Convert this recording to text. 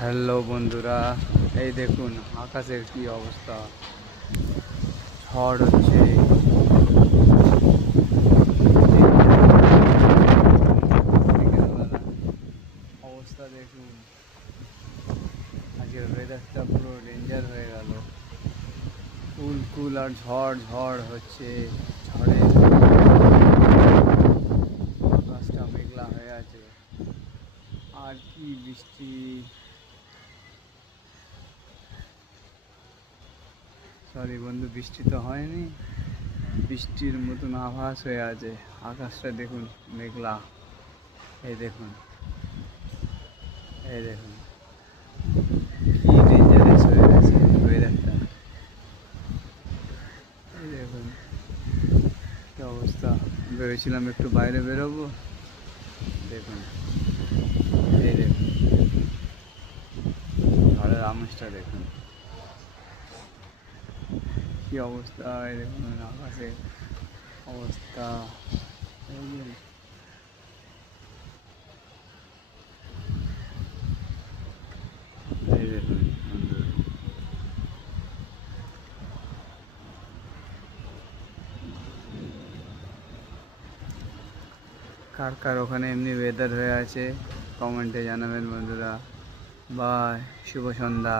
Hello বন্ধুরা, এই দেখুন আকাশের কি অবস্থা। ঝড় হচ্ছে। বিকেলবেলা অবস্থা দেখুন। আজকের ওয়েদারটা পুরো ডেঞ্জার হয়ে গেল। কুল কুল আর ঝড় ঝড় হচ্ছে। ঝড়ে আকাশটা মেঘলা হয়ে আছে। আর কি বৃষ্টি। সরি বন্ধু, বৃষ্টি তো হয়নি। বৃষ্টির মতন আভাস হয়ে আছে। আকাশটা দেখুন মেঘলা। এই দেখুন, এই দেখুন কি ডেঞ্জারাস হয়ে গেছে ওয়েদারটা। এই দেখুন কি অবস্থা। ভেবেছিলাম একটু বাইরে বেরোবো, দেখুন। এই দেখুন ঝড়ের আমেজটা দেখুন কি অবস্থা। এই দেখুন আকাশের অবস্থা। এই যে এই দেখুন বন্ধু, কার কার ওখানে এমনি ওয়েদার হয়ে আছে কমেন্টে জানাবেন বন্ধুরা। বাই, শুভ সন্ধ্যা।